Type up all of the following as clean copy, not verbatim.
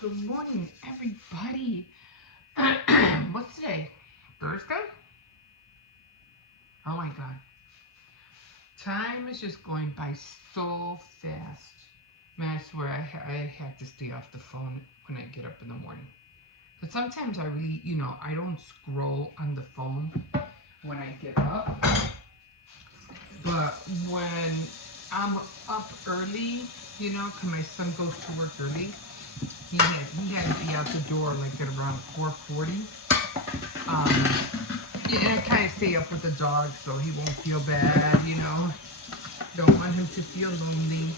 good morning, everybody. What's today? Thursday? Oh my God. Time is just going by so fast. Man, I swear I have to stay off the phone when I get up in the morning. But sometimes I really, I don't scroll on the phone when I get up. But when I'm up early, because my son goes to work early, he had to be out the door like at around 4:40. And I kind of stay up with the dog so he won't feel bad, Don't want him to feel lonely.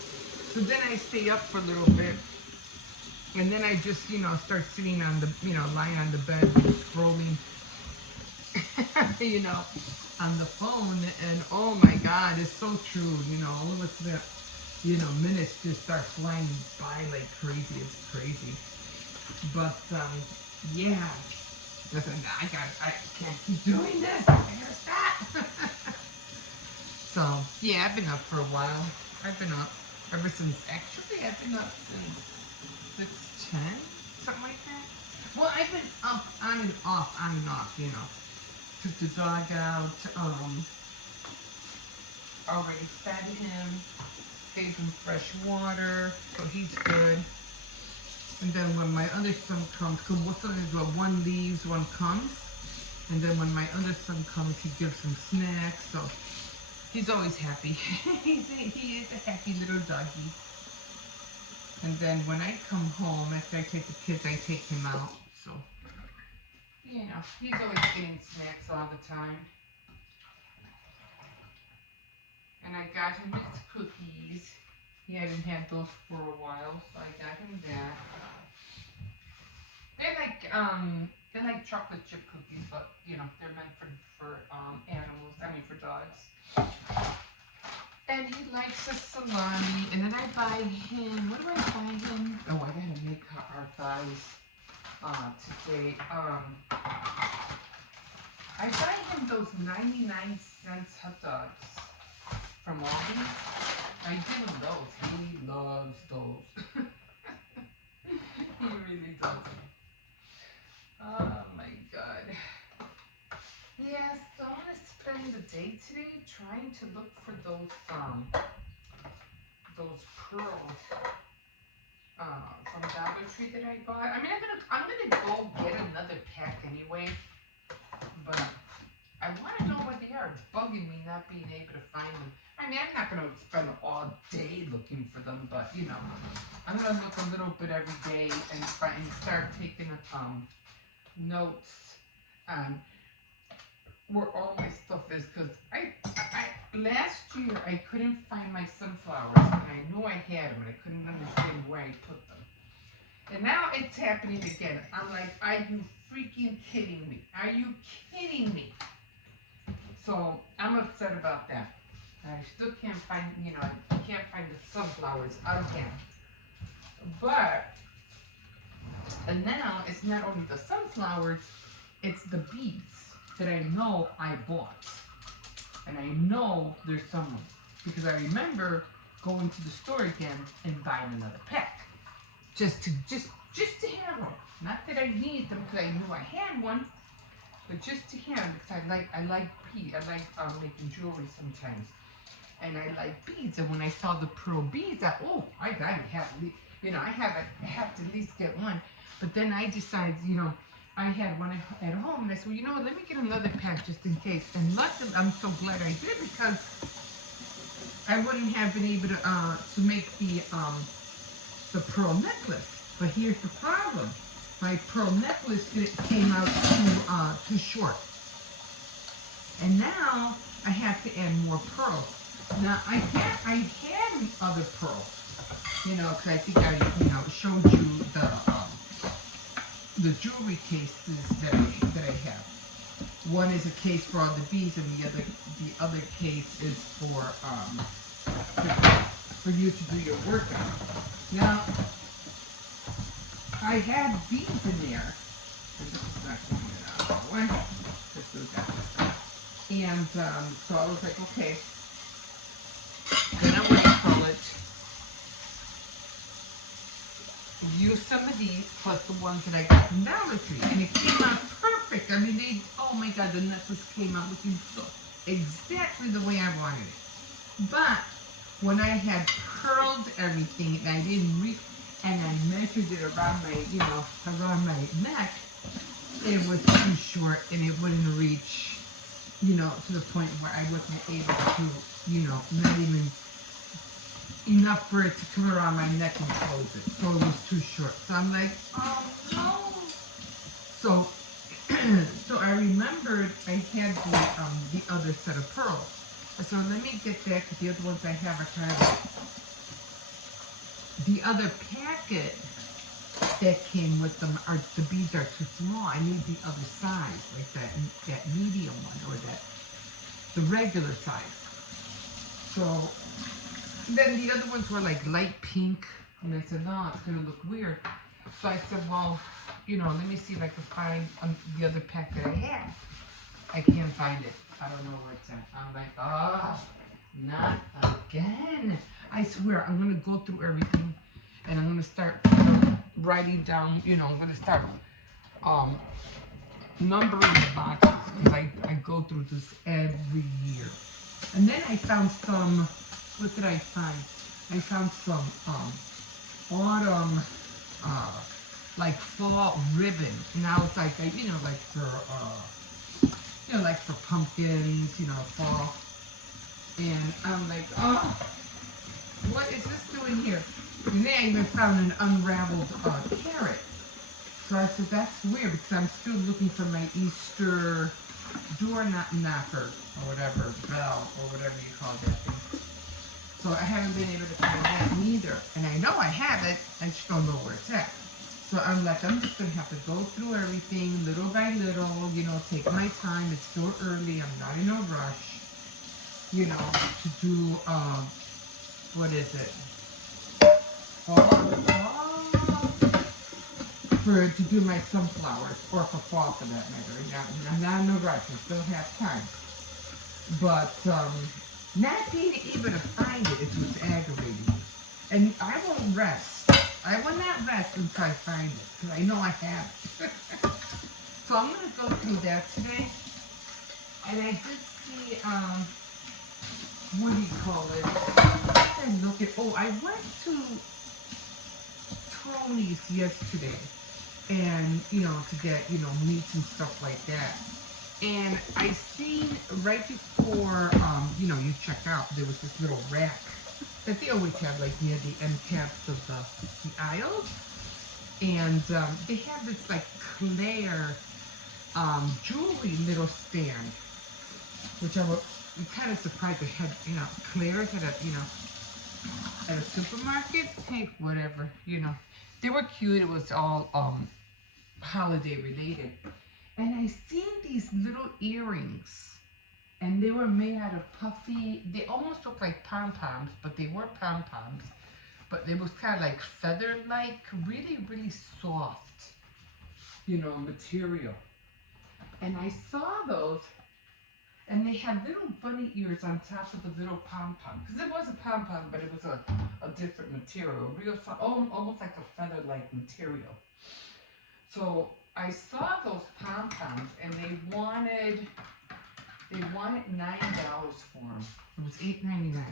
So then I stay up for a little bit. And then I just, start sitting on the, lying on the bed, scrolling, on the phone. And oh my God, it's so true, all of us that, minutes just start flying by like crazy. It's crazy. But, yeah. Listen, I can't keep doing this. I gotta stop. So, yeah, I've been up for a while. I've been up ever since, actually, I've been up since 6:10, something like that. Well, I've been up on and off, Took the dog out, already fed him, gave him fresh water, so he's good. And then when my other son comes, because one leaves, one comes. And then when my other son comes, he gives him snacks, so he's always happy. He is a happy little doggy. And then when I come home, after I take the kids, I take him out, so, he's always getting snacks all the time. And I got him his cookies. He hadn't had those for a while, so I got him that. They're like chocolate chip cookies, but they're meant for animals. For dogs. And he likes the salami. And then I buy him. What do I buy him? Oh, I gotta make our thighs today. I buy him those 99-cent hot dogs from Aldi. I give him those. He loves those. He really does. Oh my God. Yeah, so I'm gonna spend the day today trying to look for those pearls from Dollar Tree that I bought. I'm gonna go get another pack anyway, but I want to know what they are. It's bugging me not being able to find them. I'm not gonna spend all day looking for them, but I'm gonna look a little bit every day and start taking notes on where all my stuff is, because I last year I couldn't find my sunflowers, and I knew I had them, and I couldn't understand where I put them. And now it's happening again. I'm like, are you freaking kidding me? Are you kidding me? So I'm upset about that. I still can't find, I can't find the sunflowers again. But, and now it's not only the sunflowers, it's the beads that I know I bought. And I know there's someone. Because I remember going to the store again and buying another pack. Just to have them. Not that I need them because I knew I had one, but just to have them because I like beads. I like making jewelry sometimes. And I like beads. And when I saw the pearl beads, I gotta have, I have to at least get one. But then I decided, I had one at home, and I said, well, let me get another pack just in case. And luckily, I'm so glad I did, because I wouldn't have been able to make the pearl necklace. But here's the problem: my pearl necklace came out too short, and now I have to add more pearls. Now I had other pearls, because I think I showed you the jewelry cases that I have. One is a case for all the beads, and the other case is for you to do your workout. Now, I had beads in there. And this is not coming out. Let's do that. And so I was like, okay. Then I'm going to call it. used some of these plus the ones that I got from Dollar Tree, and it came out perfect. I mean, oh my God, the necklace came out looking so exactly the way I wanted it. But when I had curled everything and I didn't and I measured it around my, around my neck, it was too short and it wouldn't reach, to the point where I wasn't able to, not even enough for it to come around my neck and close it. So it was too short. So I'm like, oh no. So, so I remembered I had the other set of pearls. So let me get that, because the other ones I have are kind of, the other packet that came with them the beads are too small. I need the other size, like that medium one, or the regular size. So then the other ones were like light pink, and I said, no, it's gonna look weird. So I said, well, let me see if I can find the other pack that I have. I can't find it. I don't know where it's at. I'm like, oh, not again. I swear, I'm gonna go through everything, and I'm gonna start writing down. I'm gonna start numbering the boxes, because I go through this every year. And then I found some. What did I find? I found some autumn, like fall ribbon. And I was like, like for pumpkins, fall. And I'm like, oh, what is this doing here? And then I even found an unraveled carrot. So I said, that's weird, because I'm still looking for my Easter door knocker, or whatever, bell, or whatever you call that thing. So I haven't been able to find that neither. And I know I have it, I just don't know where it's at. So I'm like, I'm just going to have to go through everything little by little, take my time. It's still early. I'm not in a rush, to do, what is it? To do my sunflowers, or for fall for that matter. I'm not in a rush. I still have time. But, not being able to find it is what's aggravating. And I won't rest. I will not rest until I find it, because I know I have it. So I'm going to go through that today. And I did see, what do you call it? I went to Tony's yesterday. And, to get, meats and stuff like that. And I seen right before, you check out, there was this little rack that they always have, like, near the end caps of the aisles. And they have this, like, Claire jewelry little stand, which I'm kind of surprised they had, Claire's at a supermarket. Hey, whatever, They were cute. It was all holiday related. And I seen these little earrings, and they were made out of puffy, they almost looked like pom-poms, but they weren't pom-poms, but it was kind of like feather-like, really, really soft, material. And I saw those, and they had little bunny ears on top of the little pom-pom, because it was a pom-pom, but it was a different material, real soft, almost like a feather-like material. So I saw those pom-poms, and they wanted $9 for them. It was $8.99,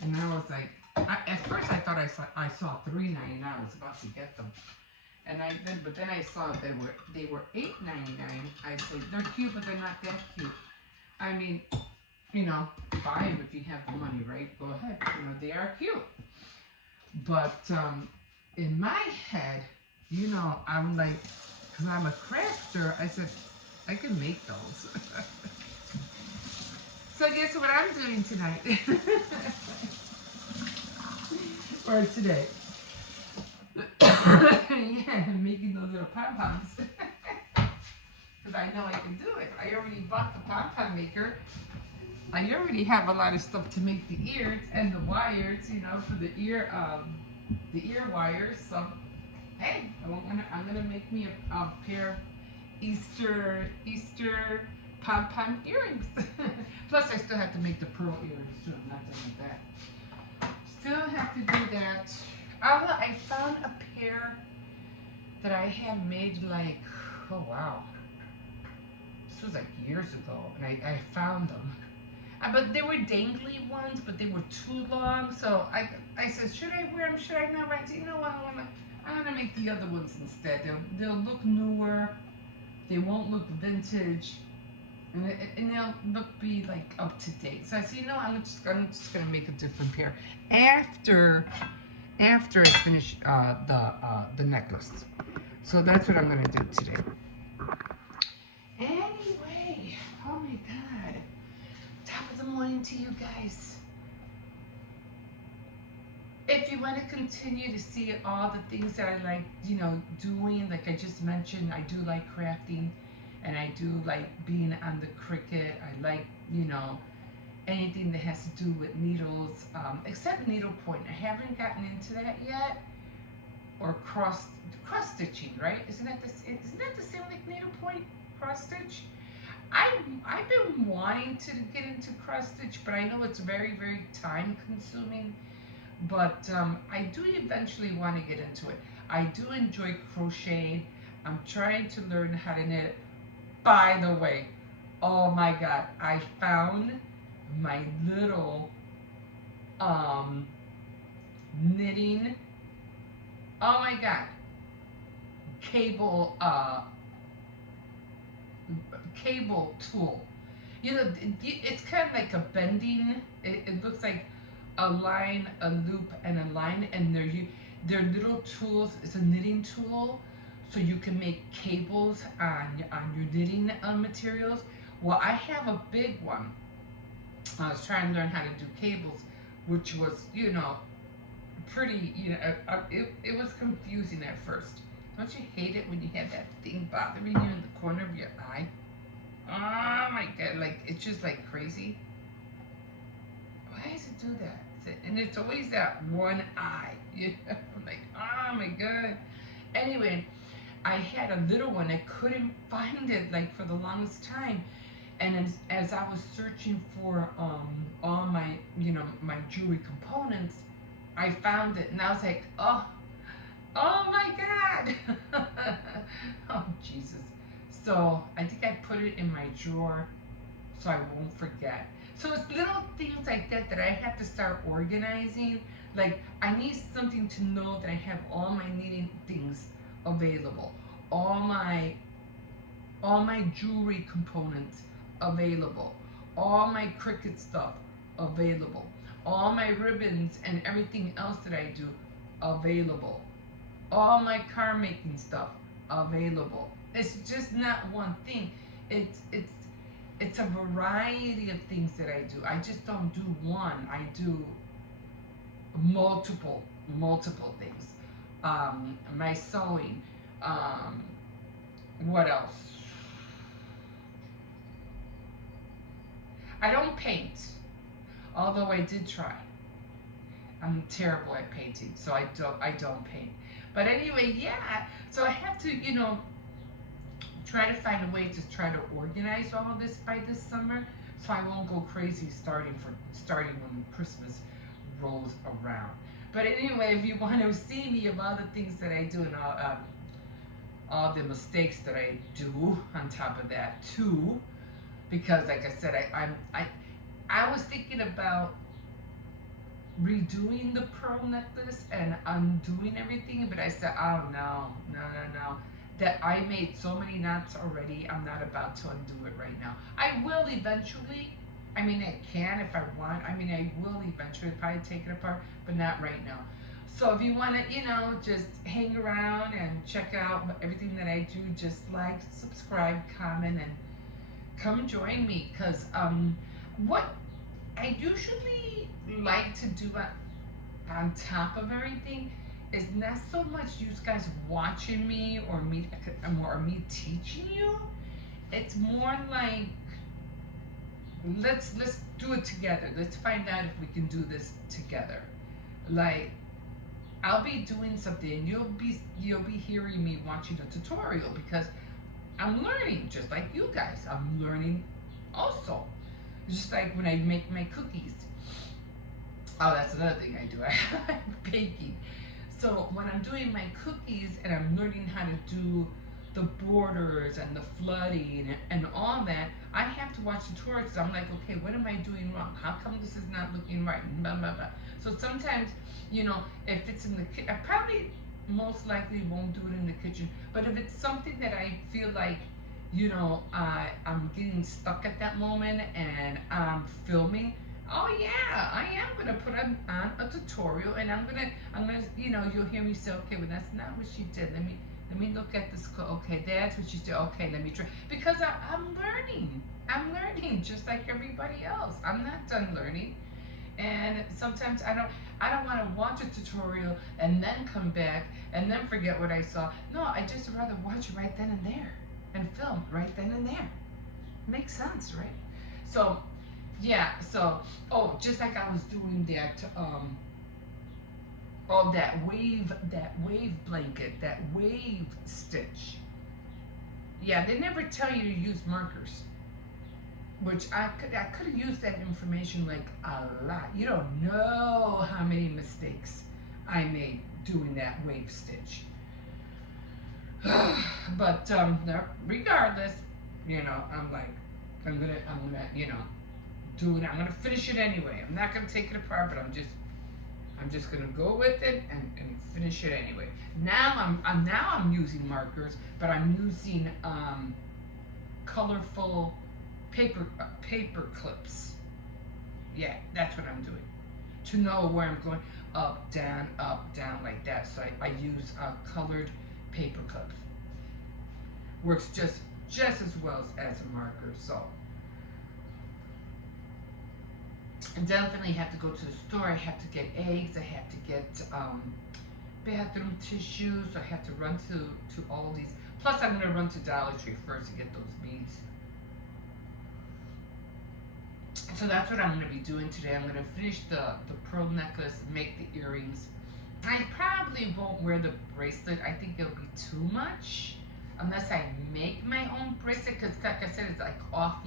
and I was like, at first I thought I saw $3.99. I was about to get them, but then I saw that they were $8.99. I said, they're cute, but they're not that cute. I mean, buy them if you have the money, right? Go ahead. They are cute, but in my head, I'm like, because I'm a crafter, I said, I can make those. So guess what I'm doing tonight? Or today. Yeah, I'm making those little pom-poms. Because I know I can do it. I already bought the pom-pom maker. I already have a lot of stuff to make the ears and the wires, for the ear wires. So, hey, I'm gonna make me a pair of Easter pom-pom earrings. Plus, I still have to make the pearl earrings too. I'm not done with that. Still have to do that. I found a pair that I had made like, oh wow, this was like years ago, and I found them. But they were dangly ones, but they were too long. So I said, should I wear them? Should I not? I said, you know what? I'm gonna make the other ones instead. They'll look newer. They won't look vintage, and they'll be like up to date. So I said, you know, I'm just gonna make a different pair after I finish the necklace. So that's what I'm gonna do today. Anyway, oh my god, top of the morning to you guys. If you want to continue to see all the things that I like, doing, like I just mentioned, I do like crafting, and I do like being on the Cricut. I like, anything that has to do with needles, except needlepoint. I haven't gotten into that yet. Or cross stitching, right? Isn't that the same like needlepoint cross stitch? I've been wanting to get into cross stitch, but I know it's very, very time consuming. But I do eventually want to get into it. I do enjoy crocheting. I'm trying to learn how to knit. By the way, oh my god, I found my little knitting, oh my god, cable tool. It's kind of like a bending. It looks like a line, a loop, and a line, and they're little tools. It's a knitting tool, so you can make cables on your knitting materials. Well, I have a big one. I was trying to learn how to do cables, which was, pretty, it was confusing at first. Don't you hate it when you have that thing bothering you in the corner of your eye? Oh my god, like, it's just like crazy. Why does it do that? And it's always that one eye. I'm like, oh my god. Anyway, I had a little one. I couldn't find it, like, for the longest time. And as I was searching for all my, my jewelry components, I found it, and I was like, oh my god. Oh, Jesus. So I think I put it in my drawer so I won't forget. So it's little things like that I have to start organizing. Like, I need something to know that I have all my knitting things available, all my jewelry components available, all my Cricut stuff available, all my ribbons and everything else that I do available, all my card making stuff available. It's just not one thing. It's a variety of things that I do. I just don't do one. I do multiple things. My sewing. What else? I don't paint, although I did try. I'm terrible at painting, so I don't paint. But anyway, yeah. So I have to, try to find a way to try to organize all of this by this summer, so I won't go crazy starting when Christmas rolls around. But anyway, if you want to see me of all the things that I do and all the mistakes that I do on top of that too, because like I said, I was thinking about redoing the pearl necklace and undoing everything, but I said, oh no. That I made so many knots already, I'm not about to undo it right now. I will eventually. I mean, I can if I want. I mean, I will eventually probably take it apart, but not right now. So if you want to, just hang around and check out everything that I do, just like, subscribe, comment, and come join me. Because what I usually like to do on top of everything is not so much you guys watching me or me teaching you. It's more like, let's do it together. Let's find out if we can do this together. Like, I'll be doing something and you'll be hearing me watching a tutorial because I'm learning just like you guys. I'm learning also. Just like when I make my cookies. Oh, that's another thing I do. I like baking. So when I'm doing my cookies and I'm learning how to do the borders and the flooding and all that, I have to watch tutorials. I'm like, okay, what am I doing wrong? How come this is not looking right? Blah, blah, blah. So sometimes, if it's in the kitchen, I probably most likely won't do it in the kitchen. But if it's something that I feel like, I'm getting stuck at that moment and I'm filming, oh yeah, I am gonna put on a tutorial, and I'm gonna, you'll hear me say, okay, well that's not what she did. Let me look at this. Okay, that's what she did. Okay, let me try, because I'm learning. I'm learning just like everybody else. I'm not done learning, and sometimes I don't want to watch a tutorial and then come back and then forget what I saw. No, I just rather watch it right then and there and film right then and there. Makes sense, right? So yeah, just like I was doing that that wave blanket, that wave stitch. Yeah, they never tell you to use markers, which I could have used that information like a lot. You don't know how many mistakes I made doing that wave stitch. But regardless, I'm gonna do it. I'm gonna finish it anyway. I'm not gonna take it apart, but I'm just gonna go with it and finish it anyway. Now I'm using markers, but I'm using colorful paper clips. Yeah, that's what I'm doing to know where I'm going, up, down, like that. So I use colored paper clips. Works just as well as a marker. So I definitely have to go to the store. I have to get eggs. I have to get bathroom tissues. I have to run to all these. Plus, I'm gonna run to Dollar Tree first to get those beads. So that's what I'm gonna be doing today. I'm gonna finish the pearl necklace, make the earrings. I probably won't wear the bracelet. I think it'll be too much unless I make my own bracelet, because like I said, it's like off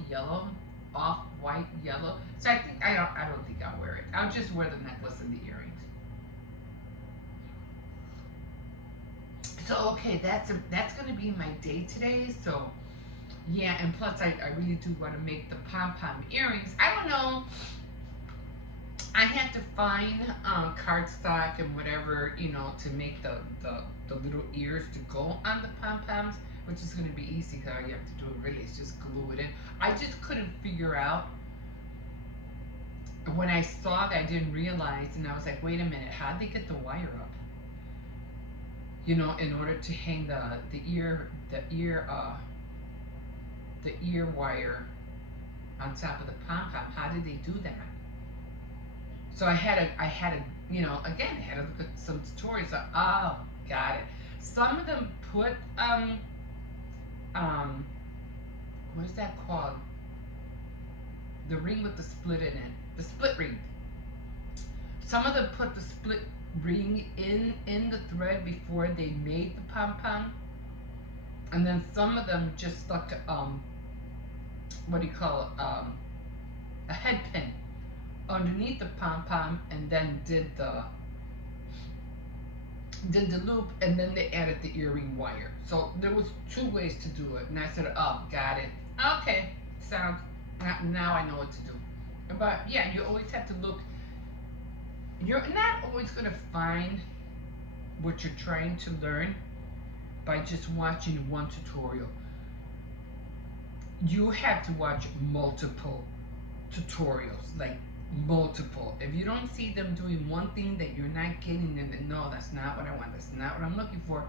white yellow. So I don't think I'll wear it. I'll just wear the necklace and the earrings. So okay, that's gonna be my day today. So yeah, and plus I really do want to make the pom-pom earrings. I don't know. I have to find cardstock and whatever, to make the little ears to go on the pom-poms, which is going to be easy because all you have to do really is just glue it in. I just couldn't figure out, when I saw that, I didn't realize, and I was like, wait a minute, how'd they get the wire up? In order to hang the ear wire on top of the pom-pom. How did they do that? So I had to again, I had to look at some tutorials. Oh, got it. Some of them put what is that called? The ring with the split in it. The split ring. Some of them put the split ring in the thread before they made the pom-pom. And then some of them just stuck what do you call it? A head pin underneath the pom-pom, and then did the loop, and then they added the earring wire. So there was 2 ways to do it, and I said, oh, got it. Okay, sounds, now I know what to do. But yeah, you always have to look. You're not always going to find what you're trying to learn by just watching one tutorial. You have to watch multiple tutorials, like multiple. If you don't see them doing one thing that you're not getting, then no, that's not what I want, that's not what I'm looking for,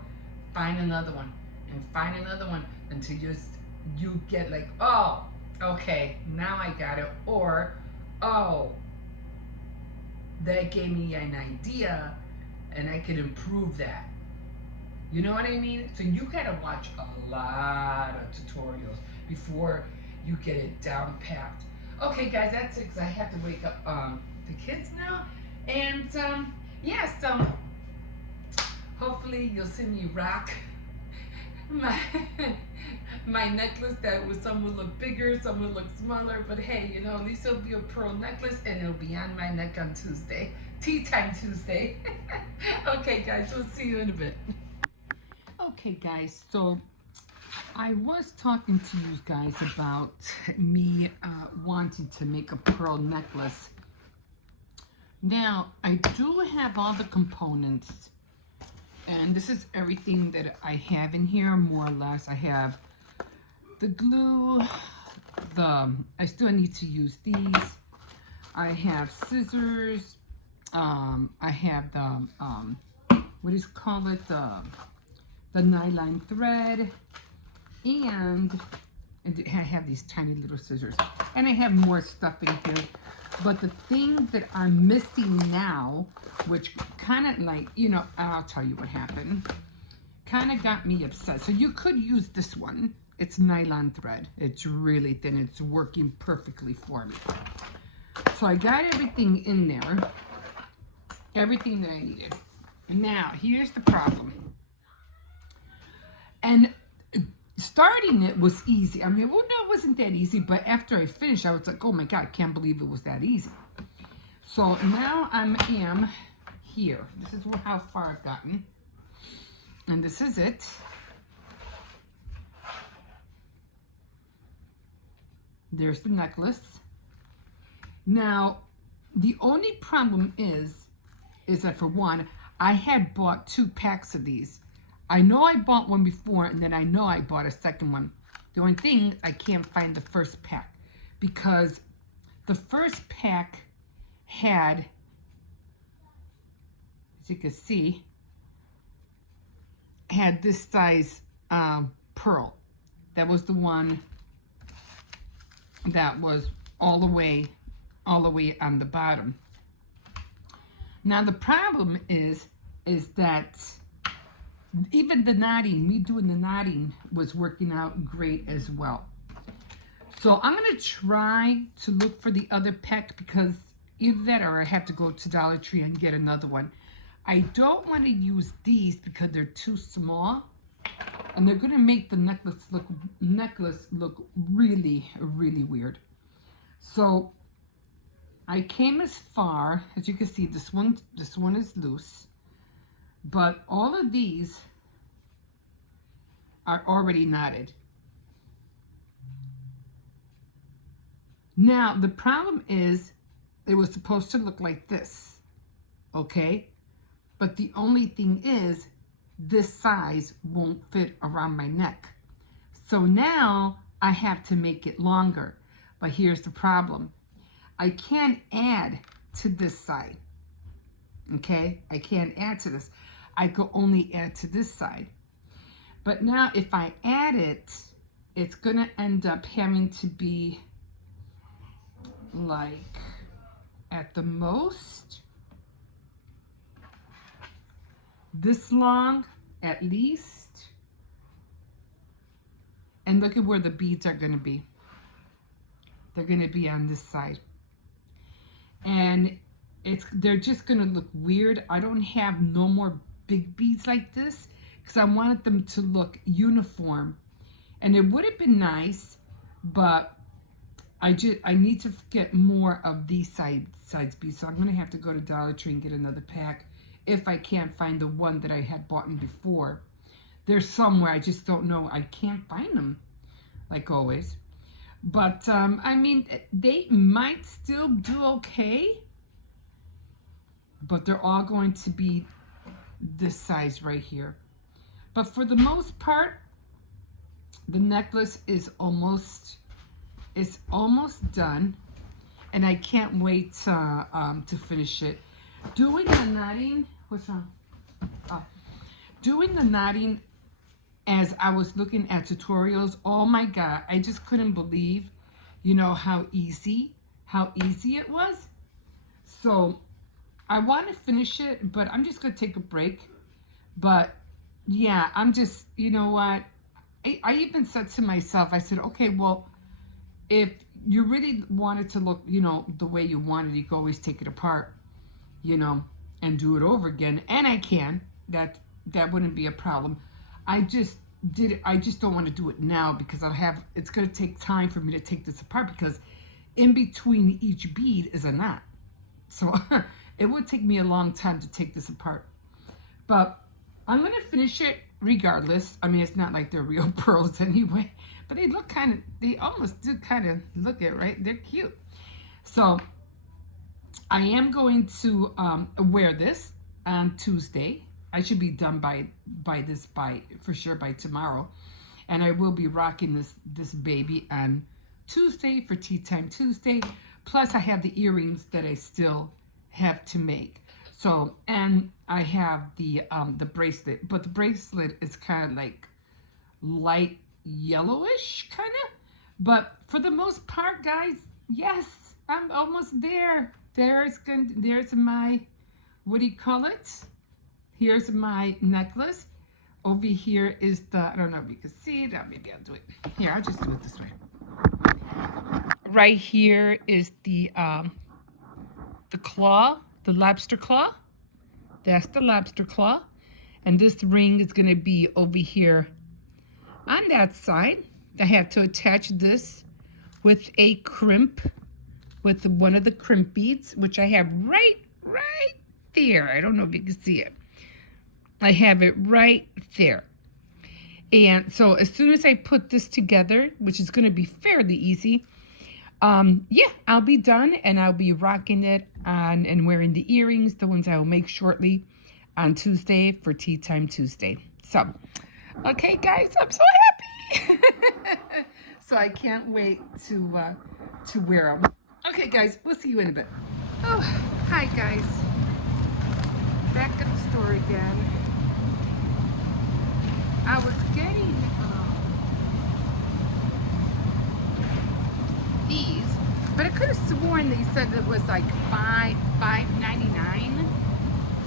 find another one and find another one until you get like, oh, okay, now I got it, or oh, that gave me an idea and I could improve that. You know what I mean? So you gotta watch a lot of tutorials before you get it down packed. Okay, guys, that's it, because I have to wake up the kids now. And yeah, so hopefully you'll see me rock my necklace. Some will look bigger, some will look smaller, but hey, at least it'll be a pearl necklace, and it'll be on my neck on Tuesday. Tea Time Tuesday. Okay, guys, we'll see you in a bit. Okay, guys, so I was talking to you guys about me wanting to make a pearl necklace. Now, I do have all the components, and this is everything that I have in here, more or less. I have the glue, I still need to use these. I have scissors. I have the, what is call it, the nylon thread, and I have these tiny little scissors, and I have more stuff in here. But the thing that I'm missing now, which kind of like, you know, I'll tell you what happened, kind of got me upset. So you could use this one. It's nylon thread. It's really thin. It's working perfectly for me. So I got everything in there, everything that I needed. Now, here's the problem. And starting it was easy. I mean, well, no, it wasn't that easy, but after I finished, I was like, oh my God, I can't believe it was that easy. So now I am here. This is how far I've gotten. And this is it. There's the necklace. Now, the only problem is that for one, I had bought 2 packs of these. I know I bought one before, and then I know I bought a second one. The only thing, I can't find the first pack, because the first pack had, as you can see, had this size pearl. That was the one that was all the way on the bottom. Now the problem is that even the knotting, me doing the knotting was working out great as well. So I'm gonna try to look for the other pack, because either that or I have to go to Dollar Tree and get another one. I don't want to use these because they're too small, and they're gonna make the necklace look really, really weird. So I came as far as you can see. This one is loose, but all of these are already knotted. Now the problem is, it was supposed to look like this, okay? But the only thing is, this size won't fit around my neck. So now I have to make it longer. But here's the problem. I can't add to this side, okay? I can't add to this. I could only add to this side. But now if I add it, it's gonna end up having to be like, at the most, this long at least. And look at where the beads are gonna be. They're gonna be on this side. And they're just gonna look weird. I don't have no more big beads like this, because I wanted them to look uniform. And it would have been nice, but I need to get more of these sides beads. So I'm gonna have to go to Dollar Tree and get another pack if I can't find the one that I had bought in before. There's somewhere, I just don't know. I can't find them, like always. But I mean, they might still do okay, but they're all going to be this size right here. But for the most part, the necklace is almost done, and I can't wait to finish it. Doing the knotting, what's wrong? Doing the knotting, as I was looking at tutorials, oh my God, I just couldn't believe, you know, how easy it was. So I want to finish it, but I'm just gonna take a break. But yeah, I'm just, you know what, I even said to myself, I said, okay, well, if you really want it to look, you know, the way you want it, you can always take it apart, you know, and do it over again. And I can, that wouldn't be a problem. I just don't want to do it now, because it's going to take time for me to take this apart, because in between each bead is a knot. So It would take me a long time to take this apart. But I'm going to finish it regardless. I mean, it's not like they're real pearls anyway. But they look kind of, they almost do kind of look it, right? They're cute. So I am going to wear this on Tuesday. I should be done by for sure by tomorrow. And I will be rocking this baby on Tuesday for Tea Time Tuesday. Plus I have the earrings that I still have to make. So, and I have the bracelet, but the bracelet is kind of like light yellowish kind of. But for the most part, guys, yes, I'm almost there. There's my, what do you call it? Here's my necklace. Over here is the, I don't know if you can see it. Maybe I'll do it. Here, I'll just do it this way. Right here is the claw, the lobster claw. That's the lobster claw. And this ring is going to be over here on that side. I have to attach this with a crimp, with one of the crimp beads, which I have right there. I don't know if you can see it. I have it right there. And so as soon as I put this together, which is going to be fairly easy, yeah, I'll be done and I'll be rocking it on and wearing the earrings, the ones I will make shortly on Tuesday for Tea Time Tuesday. So, okay, guys, I'm so happy. So I can't wait to wear them. Okay, guys, we'll see you in a bit. Oh, hi, guys. Back at the store again. I was getting these, but I could have sworn they said it was like $5.99.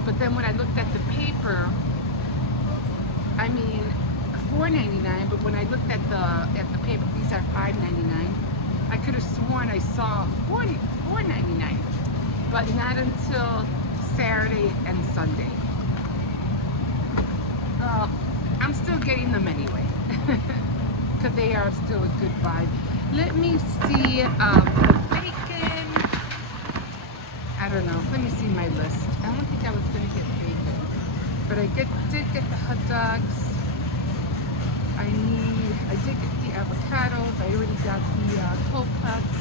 But then when I looked at the paper, I mean $4.99. But when I looked at the paper, these are $5.99. I could have sworn I saw $4.99, but not until Saturday and Sunday. I'm still getting them anyway, because they are still a good vibe. Let me see, bacon. I don't know. Let me see my list. I don't think I was going to get bacon, but I did get the hot dogs. I did get the avocados. I already got the cold cuts.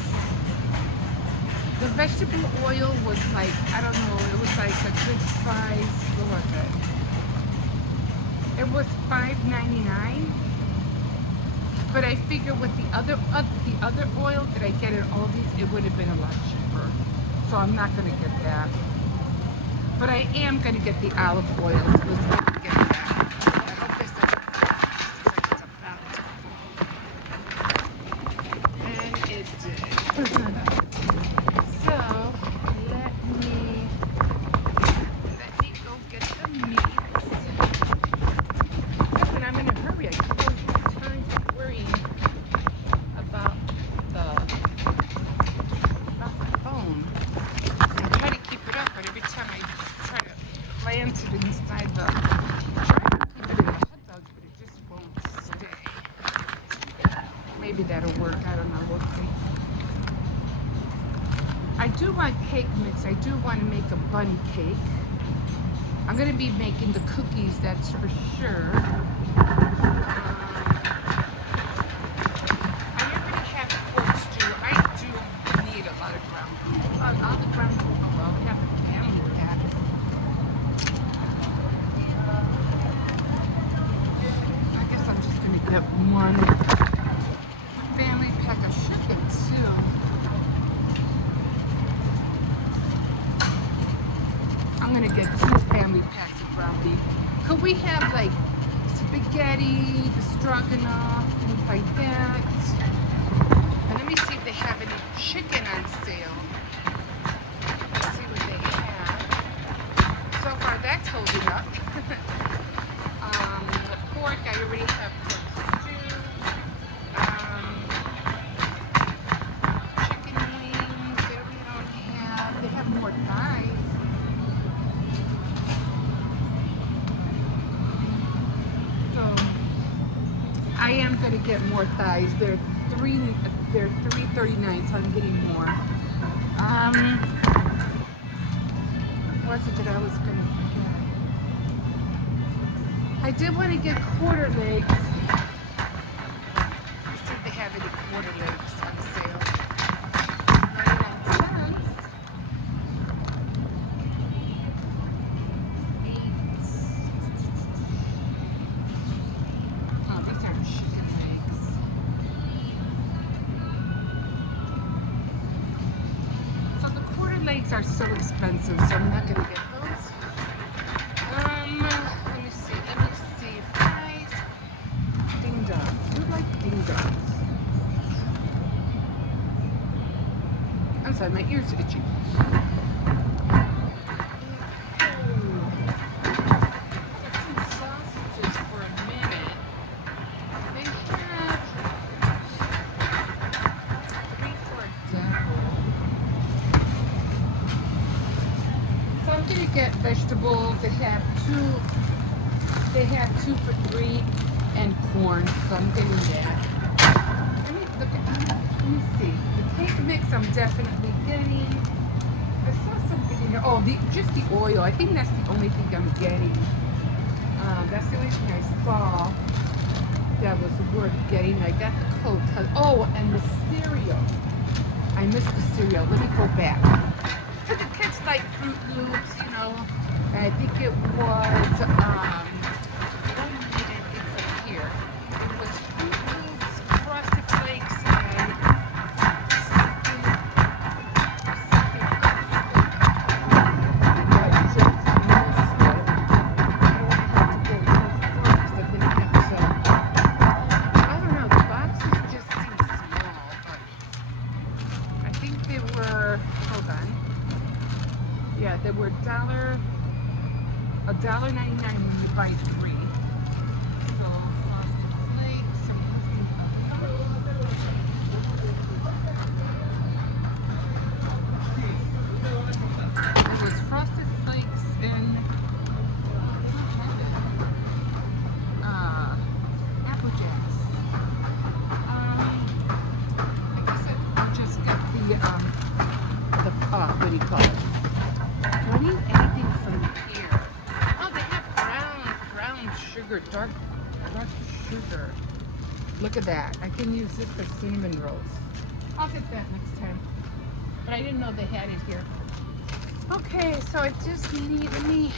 The vegetable oil was like, I don't know, it was like a good size. What was it? It was $5.99. But I figure with the other oil that I get at Aldi's, it would have been a lot cheaper. So I'm not going to get that. But I am going to get the olive oil. So let's get that. I hope this doesn't and it did. So let me go get the meats. Except when I'm in a hurry, I don't have time to worry about the phone. I try to keep it up, but every time I try to plant it inside the keep it in the hot dogs, but it just won't stay. Maybe that'll work. I don't know. We'll see. I do want cake mix. I do want to make a bunny cake. I'm going to be making the cookies, that's for sure. I already have pork stew. I do need a lot of ground beef. All the ground beef, well, we have a family pack. I guess I'm just going to get one family pack. I should get two. I'm going to get 2 family packs of ground beef. Could we have like spaghetti, the stroganoff, things like that? And let me see if they have any chicken on sale. Let's see what they have. So far that's holding up. The pork, I already have pork stew. Chicken wings, they have more thighs. I am going to get more thighs. They're $3.39, so I'm getting more. was it that I was gonna get? I did want to get quarter legs. Let's see if they have any quarter legs on sale. 99 cents. 8. Oh, those aren't chicken legs. So the quarter legs are so expensive, so I'm not gonna get those. Let me see. Fries. Ding dongs. Who like ding dongs? I'm sorry, my ears are itchy. Get some sausages for a minute. They have 3 for a double. So I'm gonna get vegetables. They have 2 for 3 and corn, so I'm getting that. Let me see. The cake mix I'm definitely getting. I saw something in here. Oh, just the oil. I think that's the only thing I'm getting. That's the only thing I saw that was worth getting. I got the Coke. Oh, and the cereal. I missed the cereal. Let me go back. For the kids like Fruit Loops, you know. I think it was, here. It was Fruit Loops, Frosted Flakes, and something else. I know I just missed it. I don't have to go so far because I'm going to have to, I don't know, the boxes just seem small, but I think they were, hold on. Yeah, they were $1.99 when you buy 3. So Frosted Flakes, some it was Frosted Flakes and Apple Jacks. I guess I'll just get the what do you call it? Do I need anything from here? Oh, they have brown sugar, dark sugar. Look at that. I can use this for cinnamon rolls. I'll get that next time. But I didn't know they had it here. Okay, so I just need, let me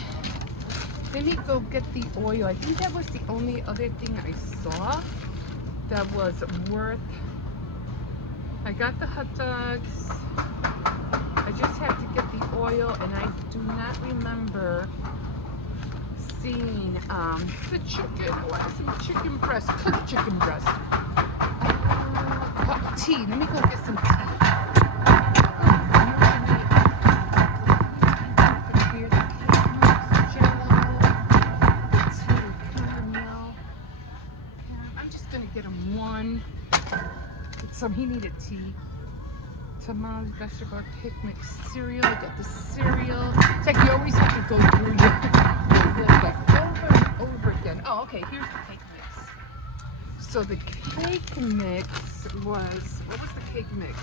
go get the oil. I think that was the only other thing I saw that was worth. I got the hot dogs. I just had to get the oil, and I do not remember seeing the chicken. What is some chicken breast? Cooked chicken breast. Tea. Let me go get some tea. I'm just gonna get him one. He needed tea. Tamales, vegetable, cake mix, cereal. I got the cereal. It's like you always have to go through your like over and over again. Oh, okay, here's the cake mix. So the cake mix was, what was the cake mix?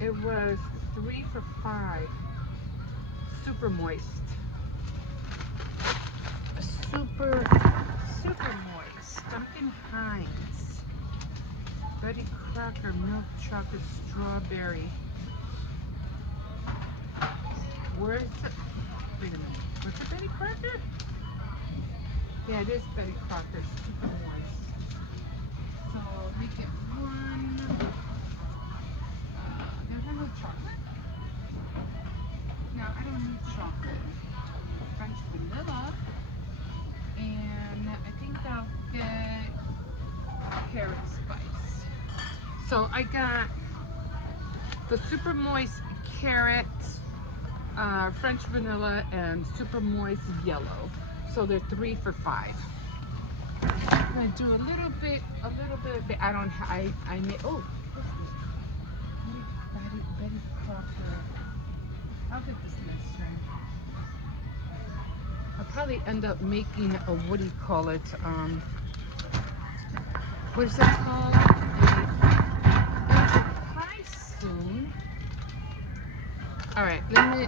It was 3 for $5. Super moist. Super moist. Duncan Hines. Betty Crocker, milk chocolate, strawberry. Where is it? Wait a minute. Was it Betty Crocker? Yeah, it is Betty Crocker, super moist. So we get one. There's no chocolate? No, I don't need chocolate. French vanilla. And I think I'll get carrot spice. So I got the super moist carrot, French vanilla, and super moist yellow. So they're 3 for $5. I'm gonna do a little bit. I don't. I made. Oh, what's this? Betty Crocker. I'll get this next time. I'll probably end up making a, what do you call it? What is that called? Soon. All right, let me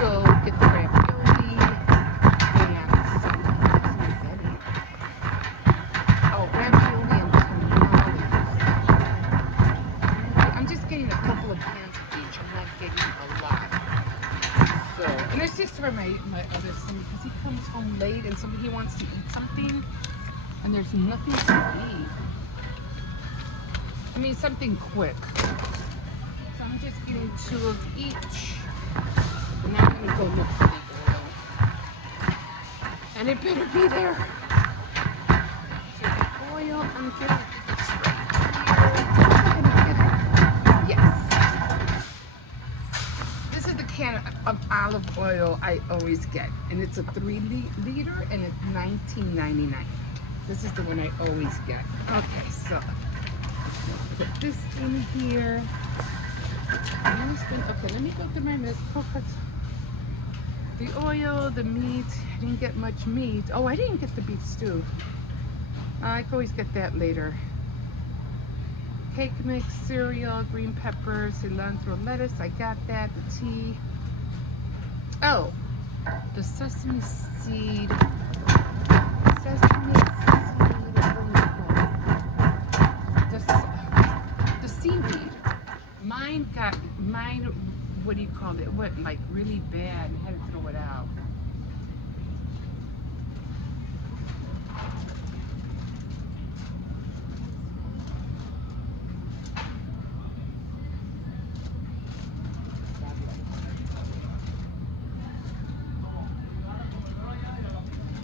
go get the ravioli and some oh, ravioli and tamales. I'm just getting a couple of cans of each. I'm not getting a lot. So, and it's just for my other son because he comes home late and he wants to eat something, and there's nothing to eat. I mean, something quick. So I'm just getting 2 of each. And now I'm gonna go look for the oil. And it better be there. So the oil, I'm getting this right here. Yes. This is the can of olive oil I always get. And it's a 3 liter and it's $19.99. This is the one I always get. Okay, so put this in here. Okay, let me go through my list. The oil, the meat. I didn't get much meat. Oh, I didn't get the beef stew. I can always get that later. Cake mix, cereal, green peppers, cilantro, lettuce. I got that. The tea. Oh, the sesame seed. The seaweed. Mine, what do you call it? What, like really bad and had to throw it out.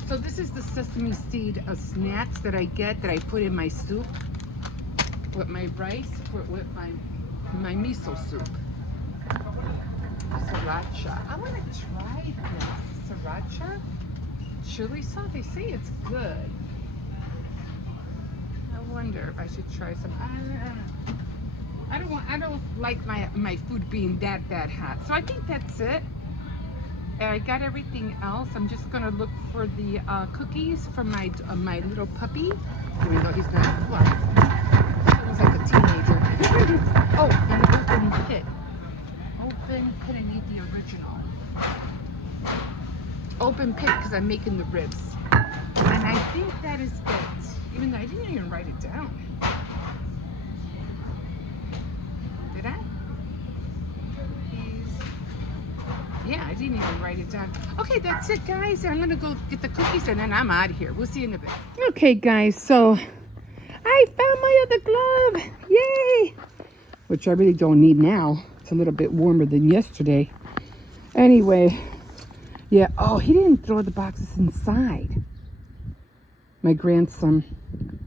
So this is the sesame seed snacks that I get that I put in my soup with my rice, with my miso soup. Sriracha. I want to try this. Sriracha chili sauce. They say it's good. I wonder if I should try some. I don't like my food being that hot. So I think that's it. I got everything else. I'm just gonna look for the cookies for my little puppy. Even though he's not, well, he's like a teenager. Oh, and the open pit. Open pit. I need the original. Open pit because I'm making the ribs, and I think that is it. Even though I didn't even write it down. Did I? Yeah, I didn't even write it down. Okay, that's it, guys. I'm gonna go get the cookies and then I'm out of here. We'll see you in a bit. Okay, guys, so I found my other glove. Yay! Which I really don't need now. It's a little bit warmer than yesterday. Anyway, yeah. Oh, he didn't throw the boxes inside. My grandson,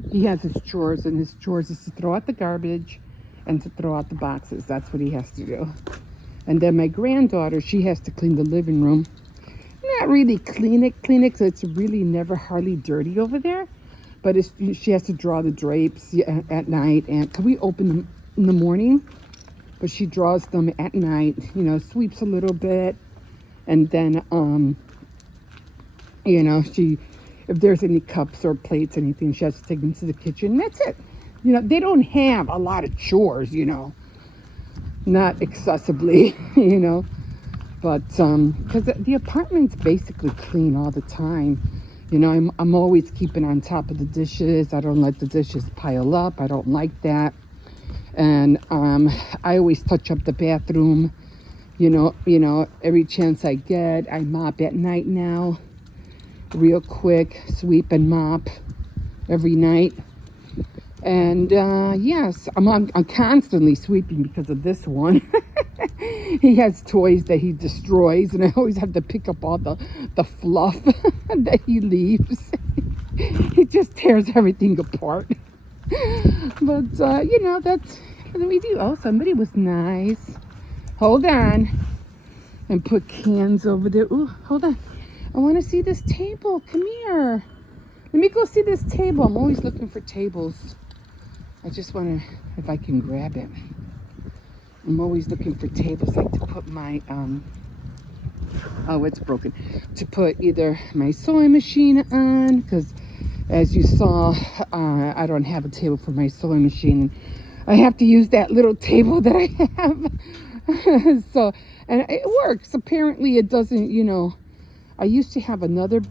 he has his chores, and his chores is to throw out the garbage and to throw out the boxes. That's what he has to do. And then my granddaughter, she has to clean the living room. Not really clean it, so it's really never hardly dirty over there. But she has to draw the drapes at night, and cause we open them in the morning, but she draws them at night. You know, sweeps a little bit, and then you know, if there's any cups or plates, anything, she has to take them to the kitchen. That's it. You know, they don't have a lot of chores. You know. Not excessively, you know, but because the apartment's basically clean all the time. You know, I'm always keeping on top of the dishes. I don't let the dishes pile up. I don't like that. And I always touch up the bathroom. You know, every chance I get, I mop at night now, real quick, sweep and mop every night. And yes, I'm constantly sweeping because of this one. He has toys that he destroys, and I always have to pick up all the fluff that he leaves. He just tears everything apart. But you know, that's what we do. Oh, somebody was nice. Hold on. And put cans over there. Ooh, hold on. I want to see this table. Come here. Let me go see this table. I'm always looking for tables. I just want to, if I can grab it. I'm always looking for tables, like to put my, oh, it's broken. To put either my sewing machine on, because as you saw, I don't have a table for my sewing machine. I have to use that little table that I have So, and it works. Apparently it doesn't, I used to have another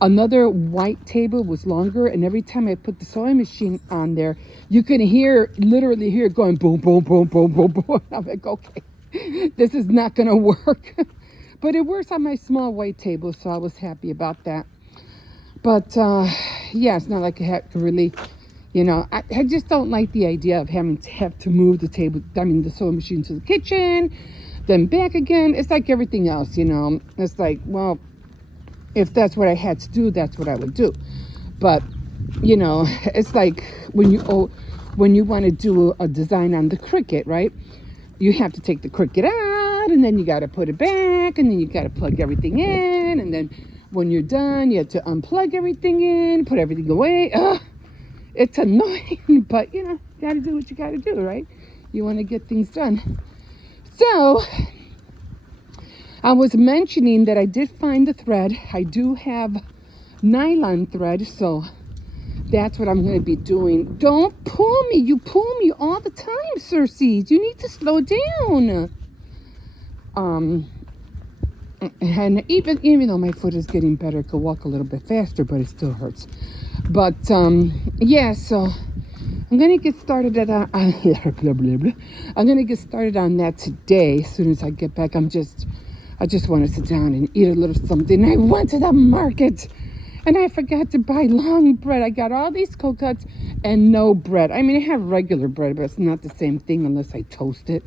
another white table was longer, and every time I put the sewing machine on there, you can literally hear it going boom, boom, boom, boom, boom, boom. I'm like, okay, this is not gonna work. But it works on my small white table, so I was happy about that. But yeah, it's not like I have to really, I just don't like the idea of having to have to move the table, the sewing machine to the kitchen, then back again. It's like everything else, It's like, well, if that's what I had to do, that's what I would do. But, it's like when you want to do a design on the Cricut, right? You have to take the Cricut out, and then you got to put it back, and then you got to plug everything in, and then when you're done, you have to unplug everything in, put everything away. Ugh, it's annoying, but you got to do what you got to do, right? You want to get things done. So I was mentioning that I did find the thread. I do have nylon thread, so that's what I'm going to be doing. Don't pull me. You pull me all the time, Circe. You need to slow down. And even though my foot is getting better, I could walk a little bit faster, but it still hurts. But yeah, so I'm gonna get started at I'm gonna get started on that today. As soon as I get back, I just want to sit down and eat a little something. I went to the market and I forgot to buy long bread. I got all these cold cuts and no bread. I mean, I have regular bread, but it's not the same thing unless I toast it.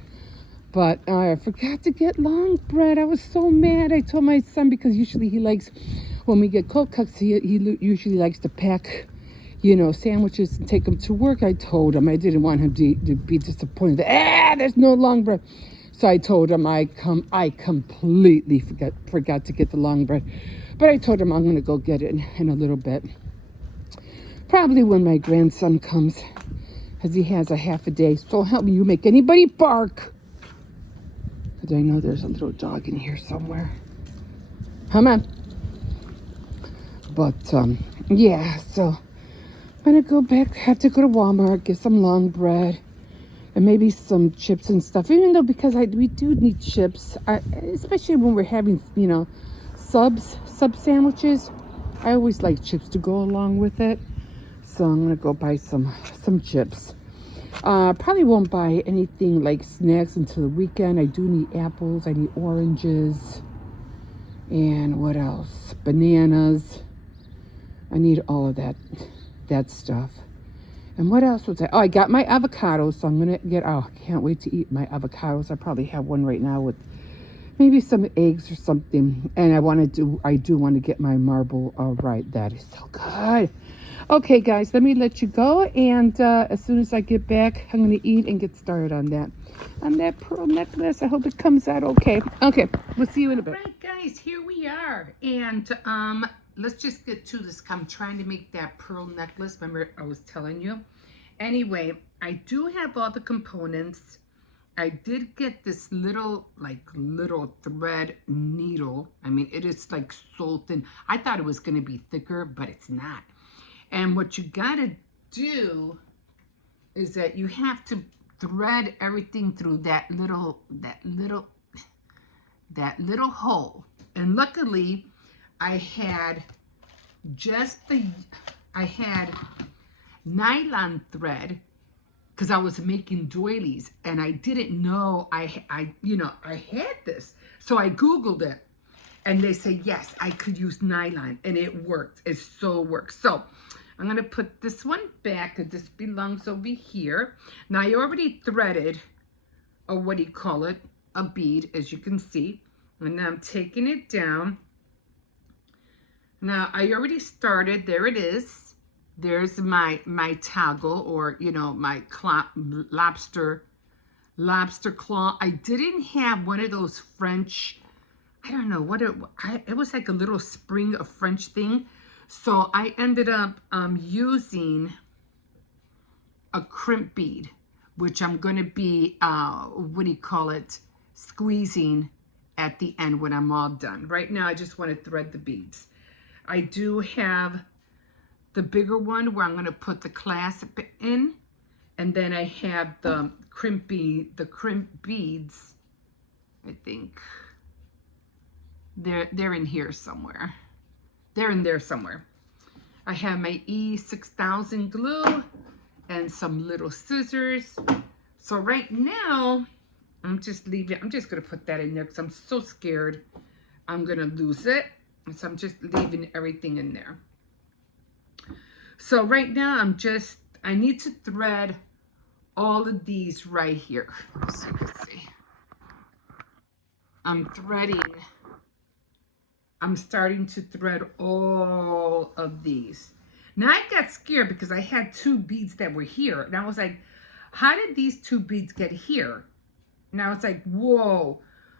But I forgot to get long bread. I was so mad. I told my son, because usually he likes, when we get cold cuts, he usually likes to pack, sandwiches and take them to work. I told him I didn't want him to be disappointed. There's no long bread. So I told him I completely forgot to get the long bread. But I told him I'm going to go get it in a little bit. Probably when my grandson comes, because he has a half a day. So help me, you make anybody bark. Because I know there's a little dog in here somewhere. Come on. But, yeah, so I'm going to go back. Have to go to Walmart, get some long bread, and maybe some chips and stuff. Even though, because we do need chips, especially when we're having, sub sandwiches. I always like chips to go along with it. So I'm going to go buy some chips. Probably won't buy anything like snacks until the weekend. I do need apples. I need oranges. And what else? Bananas. I need all of that stuff. And what else was I? Oh, I got my avocados. So I'm going to I can't wait to eat my avocados. I probably have one right now with maybe some eggs or something. And I do want to get my marble. All right. That is so good. Okay, guys, let me let you go, and as soon as I get back, I'm going to eat and get started on that pearl necklace. I hope it comes out okay. Okay, we'll see you in a bit. Right, guys, here we are, and let's just get to this. I'm trying to make that pearl necklace. Remember, I was telling you. Anyway, I do have all the components. I did get this little thread needle. I mean, it is like so thin. I thought it was going to be thicker, but it's not. And what you gotta do is that you have to thread everything through that little hole. And luckily, I had nylon thread because I was making doilies, and I didn't know I had this. So I Googled it, and they say yes, I could use nylon, and it worked. It so works. So I'm going to put this one back, because this belongs over here. Now, I already threaded a bead, as you can see. And now I'm taking it down. Now, I already started. There it is. There's my toggle, or, my lobster claw. I didn't have one of those French, I don't know what it was, like a little spring of French thing. So I ended up using a crimp bead, which I'm going to be, squeezing at the end when I'm all done. Right now, I just want to thread the beads. I do have the bigger one where I'm going to put the clasp in, And then I have the crimp beads. I think they're in here somewhere. They're in there somewhere. I have my E6000 glue and some little scissors. So right now, I'm just gonna put that in there because I'm so scared I'm gonna lose it. So I'm just leaving everything in there. So right now I need to thread all of these right here. So you can see. I'm starting to thread all of these. Now I got scared because I had 2 beads that were here. And I was like, how did these 2 beads get here? And I was like, whoa,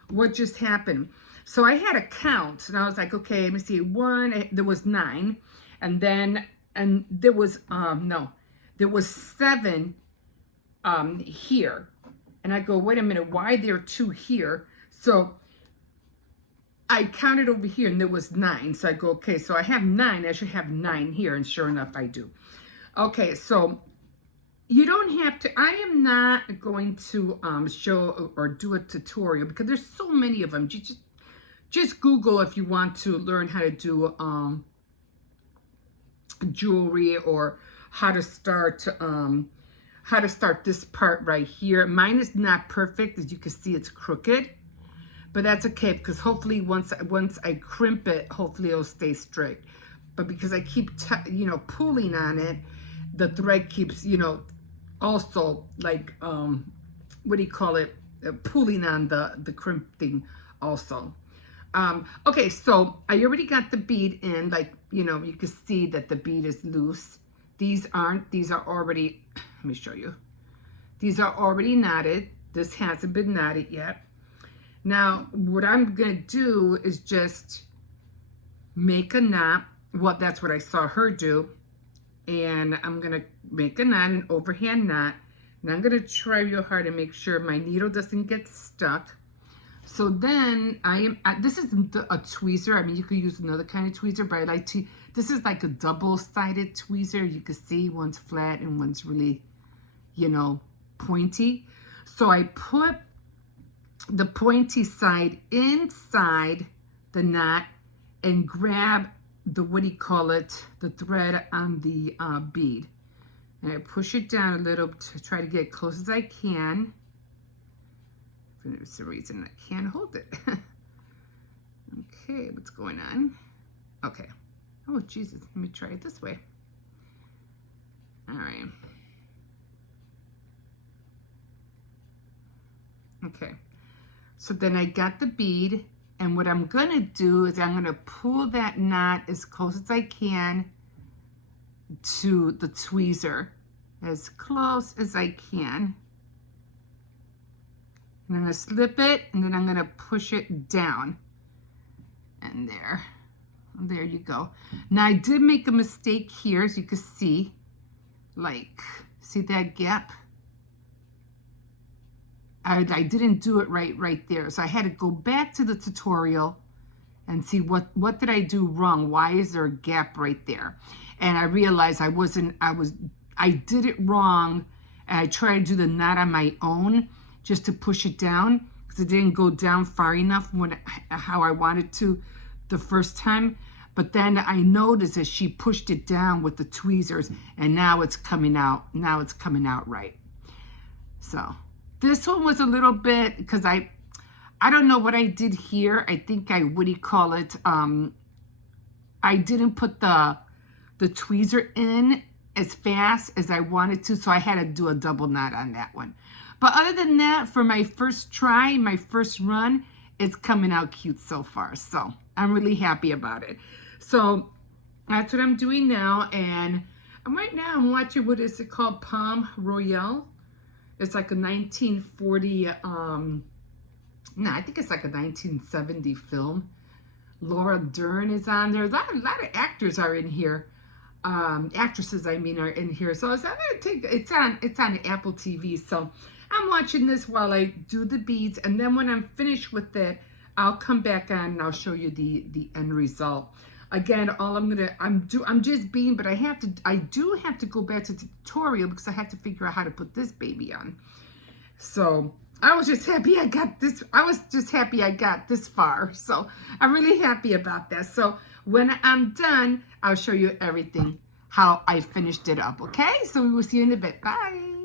what just happened? So I had a count and I was like, okay, let me see. There was 9. And there was, there was 7 here. And I go, wait a minute, why are there 2 here? So I counted over here and there was 9. So I go, okay, so I have 9. I should have 9 here. And sure enough, I do. Okay, so you don't have to, I am not going to show or do a tutorial because there's so many of them. Just Google if you want to learn how to do jewelry or how to start this part right here. Mine is not perfect. As you can see, it's crooked. But that's okay because hopefully once I crimp it, hopefully it'll stay straight. But because I keep pulling on it, the thread keeps also like what do you call it? Pulling on the crimp thing also. Okay, so I already got the bead in. Like you can see that the bead is loose. These aren't. These are already. Let me show you. These are already knotted. This hasn't been knotted yet. Now, what I'm going to do is just make a knot. Well, that's what I saw her do. And I'm going to make a knot, an overhand knot. And I'm going to try real hard to make sure my needle doesn't get stuck. So then this isn't a tweezer. I mean, you could use another kind of tweezer, but I like to, this is like a double-sided tweezer. You can see one's flat and one's really, pointy. So I put the pointy side inside the knot and grab the, the thread on the bead. And I push it down a little to try to get as close as I can. For some reason I can't hold it. Okay, what's going on? Okay. Oh, Jesus, let me try it this way. All right. Okay. So then I got the bead, and what I'm gonna do is I'm gonna pull that knot as close as I can to the tweezer, as close as I can. And I'm gonna slip it, and then I'm gonna push it down. And there you go. Now I did make a mistake here, as you can see, see that gap? I didn't do it right there. So I had to go back to the tutorial and see what did I do wrong? Why is there a gap right there? And I realized I did it wrong. And I tried to do the knot on my own just to push it down because it didn't go down far enough how I wanted to the first time. But then I noticed that she pushed it down with the tweezers and now it's coming out. Now it's coming out right. So this one was a little bit, because I don't know what I did here. I think I didn't put the tweezer in as fast as I wanted to, so I had to do a double knot on that one. But other than that, for my first try, my first run, it's coming out cute so far. So I'm really happy about it. So that's what I'm doing now. And right now I'm watching, what is it called? Palm Royale. It's like a 1940, no, I think it's like a 1970 film. Laura Dern is on there. A lot of actors are in here. Actresses, I mean, are in here. So I'm gonna it's on Apple TV. So I'm watching this while I do the beads, and then when I'm finished with it, I'll come back on and I'll show you the end result. again, I'm just being, but I do have to go back to the tutorial because I have to figure out how to put this baby on. So I was just happy I got this. I was just happy I got this far. So I'm really happy about that. So when I'm done, I'll show you everything, how I finished it up. Okay, so we will see you in a bit. Bye.